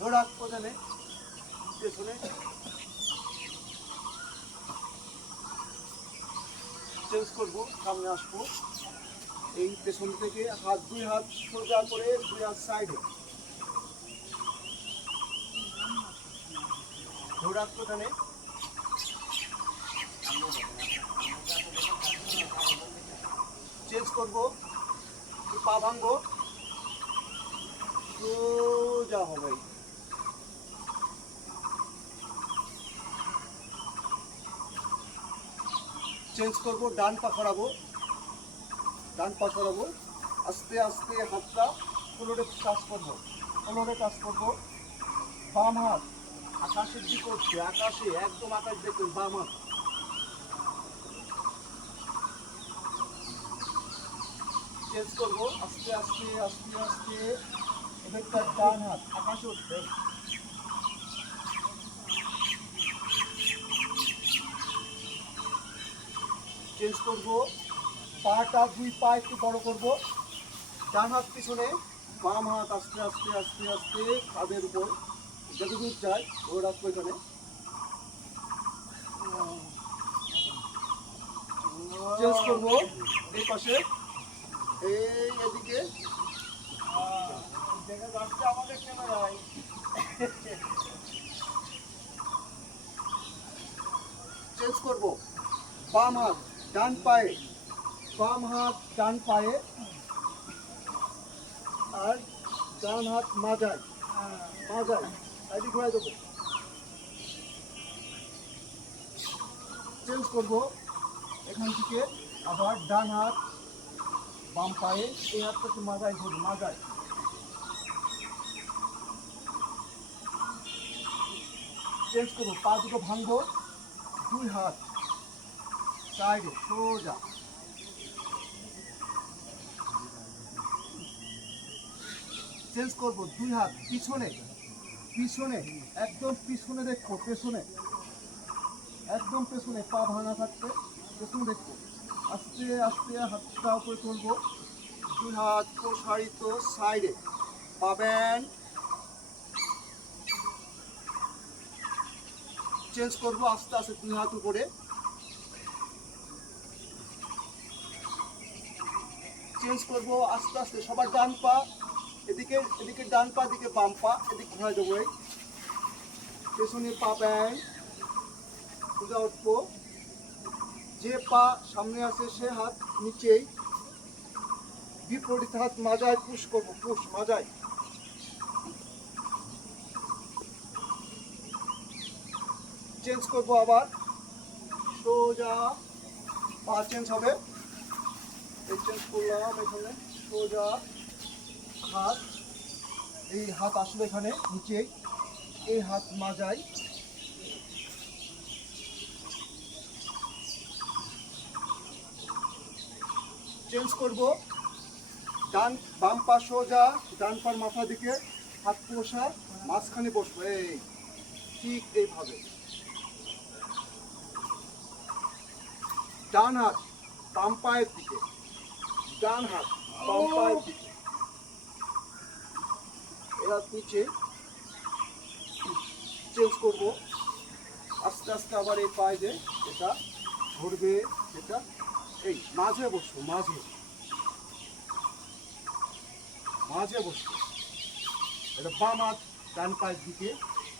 ঘোড়া প্রধানে পেছনে চেঞ্জ করবো, সামনে আসবো। এই পেছন থেকে দুই হাত সোজা করে 2 হাত সাইডে ঘোড়া প্রধানে চেঞ্জ করবো, পা ভাঙবো, সোজা হবে। চেঞ্জ করবো, ডান পা সরাবো, আস্তে আস্তে হাতটা কোনোটা টাচ করবো, বাম হাত আকাশের দিকে উঠছে, আকাশে একদম আকাশ দেখবেন, বাম হাত চেঞ্জ করবো, আস্তে আস্তে আস্তে আস্তে এবার ডান হাত আকাশে উঠবে, চেঞ্জ করবো, পাটা 2 পা একটু বড় করবো, ডান হাত পিছনে, বাম হাত আস্তে আস্তে আস্তে আস্তে কাঁধের উপর যতদূর যায় ওই রাখবো এখানে। চেঞ্জ করবো এই পাশে, এই এদিকে দেখা যাচ্ছে আমাদের ক্যামেরায়। চেঞ্জ করবো, বাম হাত ডান পায়ে, আর ডান হাত মাজায়, এদিক ঘুরাই দেবো। চেঞ্জ করবো এখান থেকে, আবার ডান হাত বাম পায়ে, এই হাতটাকে মাজায় ধরবো, চেঞ্জ করবো, পা দুটো ভাঙবো, 2 হাত সাইডে সোজা, চেঞ্জ করবো, 2 হাত পিছনে, একদম পিছনে দেখবো, একদম পেছনে, পা ভাঙা থাকবে, পেছনে দেখবো, আস্তে আস্তে হাতটা উপরে তুলবো, 2 হাত প্রসারিত সাইডে পাবেন। চেঞ্জ করবো, আস্তে আস্তে 2 হাত উপরে, চেঞ্জ করবো আস্তে আস্তে, সবার ডান পা এদিকে ডান পা, এদিকে বাম পা, এদিকে ঘোরা দেবো, এই পেছনে পাবেন, সোজা উঠবো, যে পা সামনে আছে সে হাত নিচেই, বিপরীত হাত মাজায় পুশ করবো, মাজায়। চেঞ্জ করবো আবার, সোজা পা চেঞ্জ হবে, এই চেঞ্জ করলাম এখানে, সোজা হাত, এই হাত আসলে এখানে নিচেই, এই হাত মাজায়, চেঞ্জ করবো, বাম পা সোজা, ডান পার মাথা দিকে হাত পোষা, মাঝখানে বসবো, এই ঠিক এইভাবে। ডান হাত বাম পায়ের দিকে, এরা নিচে। চেঞ্জ করবো, আস্তে আস্তে আবার এই পায়ে যে এটা ঘুরবে, এটা এই মাঝে বসবো, মাঝে বসবো, এটা বাম হাত ডান পায়ের দিকে,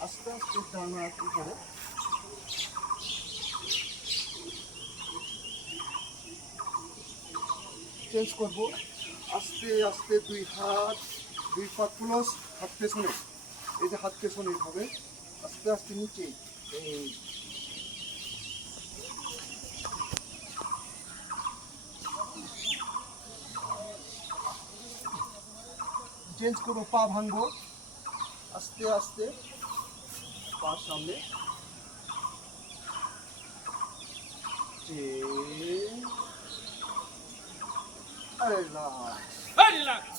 আস্তে আস্তে ডান হাত উপরে, চেঞ্জ করবো, আস্তে আস্তে 2 হাত 2 পা ক্লোজ, হাত পেছনে, এই যে হাত পেছনে হবে, আস্তে আস্তে নিচে, এই চেঞ্জ করবো, পা ভাঙবো, আস্তে আস্তে পা সামনে, রিল্যাক্স।